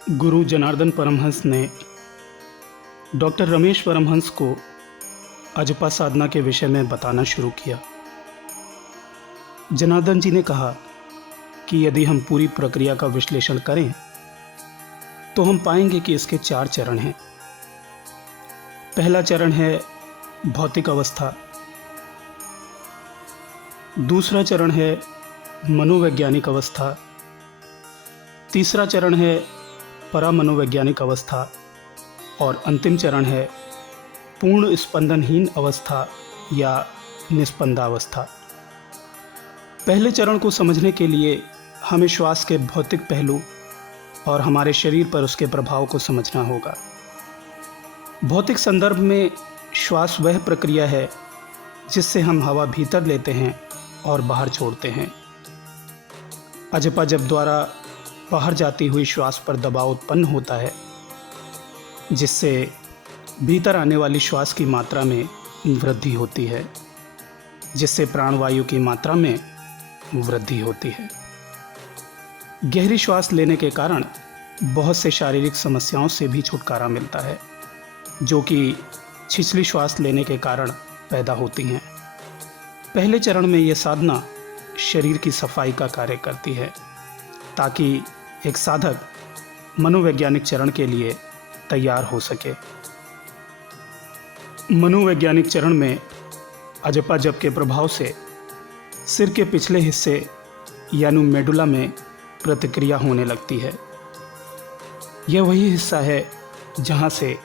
गुरु जनार्दन परमहंस ने डॉक्टर रमेश परमहंस को अजपा साधना के विषय में बताना शुरू किया। जनार्दन जी ने कहा कि यदि हम पूरी प्रक्रिया का विश्लेषण करें तो हम पाएंगे कि इसके 4 चरण हैं। पहला चरण है भौतिक अवस्था, दूसरा चरण है मनोवैज्ञानिक अवस्था, तीसरा चरण है परामनोवैज्ञानिक अवस्था और अंतिम चरण है पूर्ण स्पंदनहीन अवस्था या निस्पंदावस्था। पहले चरण को समझने के लिए हमें श्वास के भौतिक पहलू और हमारे शरीर पर उसके प्रभाव को समझना होगा। भौतिक संदर्भ में श्वास वह प्रक्रिया है जिससे हम हवा भीतर लेते हैं और बाहर छोड़ते हैं। अजपा जप द्वारा बाहर जाती हुई श्वास पर दबाव उत्पन्न होता है, जिससे भीतर आने वाली श्वास की मात्रा में वृद्धि होती है, जिससे प्राणवायु की मात्रा में वृद्धि होती है। गहरी श्वास लेने के कारण बहुत से शारीरिक समस्याओं से भी छुटकारा मिलता है, जो कि छिछली श्वास लेने के कारण पैदा होती हैं। पहले चरण में ये साधना शरीर की सफाई का कार्य करती है, ताकि एक साधक मनोवैज्ञानिक चरण के लिए तैयार हो सके। मनोवैज्ञानिक चरण में अजपा जप के प्रभाव से सिर के पिछले हिस्से यानी मेडुला में प्रतिक्रिया होने लगती है। यह वही हिस्सा है जहाँ से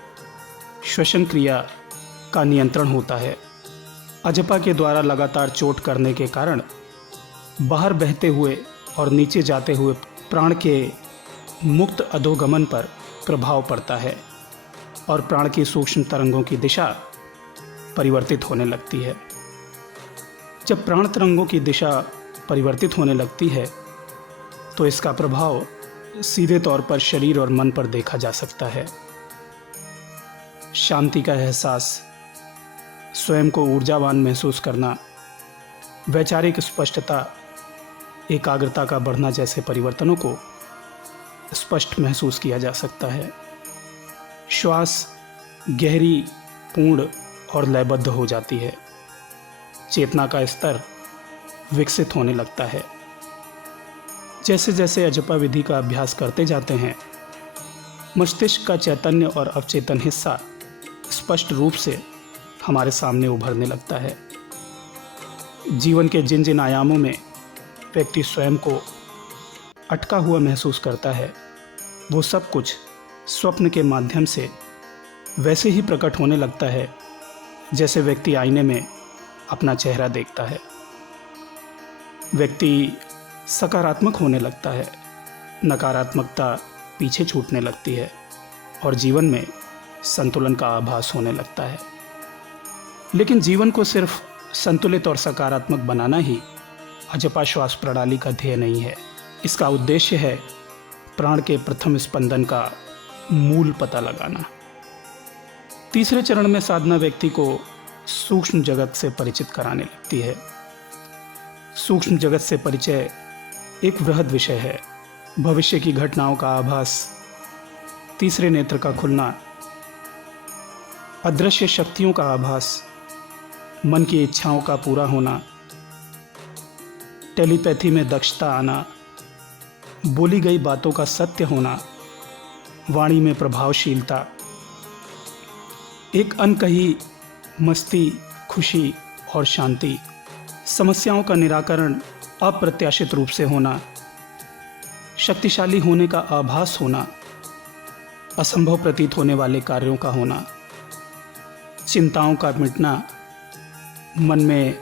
श्वसन क्रिया का नियंत्रण होता है। अजपा के द्वारा लगातार चोट करने के कारण बाहर बहते हुए और नीचे जाते हुए प्राण के मुक्त अधोगमन पर प्रभाव पड़ता है और प्राण की सूक्ष्म तरंगों की दिशा परिवर्तित होने लगती है। जब प्राण तरंगों की दिशा परिवर्तित होने लगती है तो इसका प्रभाव सीधे तौर पर शरीर और मन पर देखा जा सकता है। शांति का एहसास, स्वयं को ऊर्जावान महसूस करना, वैचारिक स्पष्टता, एकाग्रता का बढ़ना जैसे परिवर्तनों को स्पष्ट महसूस किया जा सकता है। श्वास गहरी, पूर्ण और लयबद्ध हो जाती है। चेतना का स्तर विकसित होने लगता है। जैसे जैसे अजपा विधि का अभ्यास करते जाते हैं, मस्तिष्क का चैतन्य और अवचेतन हिस्सा स्पष्ट रूप से हमारे सामने उभरने लगता है। जीवन के जिन जिन आयामों में व्यक्ति स्वयं को अटका हुआ महसूस करता है, वो सब कुछ स्वप्न के माध्यम से वैसे ही प्रकट होने लगता है जैसे व्यक्ति आईने में अपना चेहरा देखता है। व्यक्ति सकारात्मक होने लगता है, नकारात्मकता पीछे छूटने लगती है और जीवन में संतुलन का आभास होने लगता है। लेकिन जीवन को सिर्फ संतुलित और सकारात्मक बनाना ही अजपा श्वास प्रणाली का ध्येय नहीं है। इसका उद्देश्य है प्राण के प्रथम स्पंदन का मूल पता लगाना। तीसरे चरण में साधना व्यक्ति को सूक्ष्म जगत से परिचित कराने लगती है। सूक्ष्म जगत से परिचय एक वृहद विषय है। भविष्य की घटनाओं का आभास, तीसरे नेत्र का खुलना, अदृश्य शक्तियों का आभास, मन की इच्छाओं का पूरा होना, टेलीपैथी में दक्षता आना, बोली गई बातों का सत्य होना, वाणी में प्रभावशीलता, एक अनकही मस्ती, खुशी और शांति, समस्याओं का निराकरण अप्रत्याशित रूप से होना, शक्तिशाली होने का आभास होना, असंभव प्रतीत होने वाले कार्यों का होना, चिंताओं का मिटना, मन में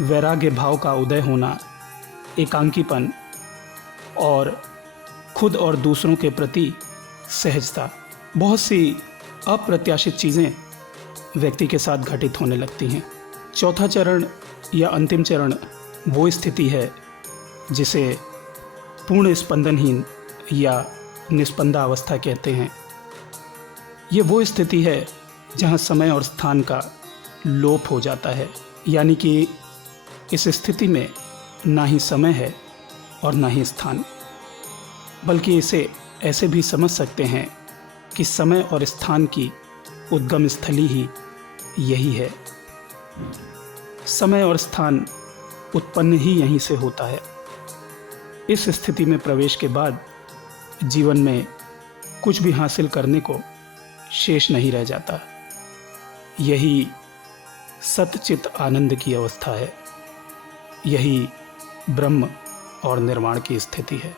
वैराग्य भाव का उदय होना, एकांकीपन और खुद और दूसरों के प्रति सहजता। बहुत सी अप्रत्याशित चीज़ें व्यक्ति के साथ घटित होने लगती हैं। चौथा चरण या अंतिम चरण वो स्थिति है जिसे पूर्ण स्पंदनहीन या निस्पंदा अवस्था कहते हैं। ये वो स्थिति है जहाँ समय और स्थान का लोप हो जाता है, यानी कि इस स्थिति में ना ही समय है और ना ही स्थान, बल्कि इसे ऐसे भी समझ सकते हैं कि समय और स्थान की उद्गम स्थली ही यही है। समय और स्थान उत्पन्न ही यहीं से होता है। इस स्थिति में प्रवेश के बाद जीवन में कुछ भी हासिल करने को शेष नहीं रह जाता। यही सतचित आनंद की अवस्था है। यही ब्रह्म और निर्वाण की स्थिति है।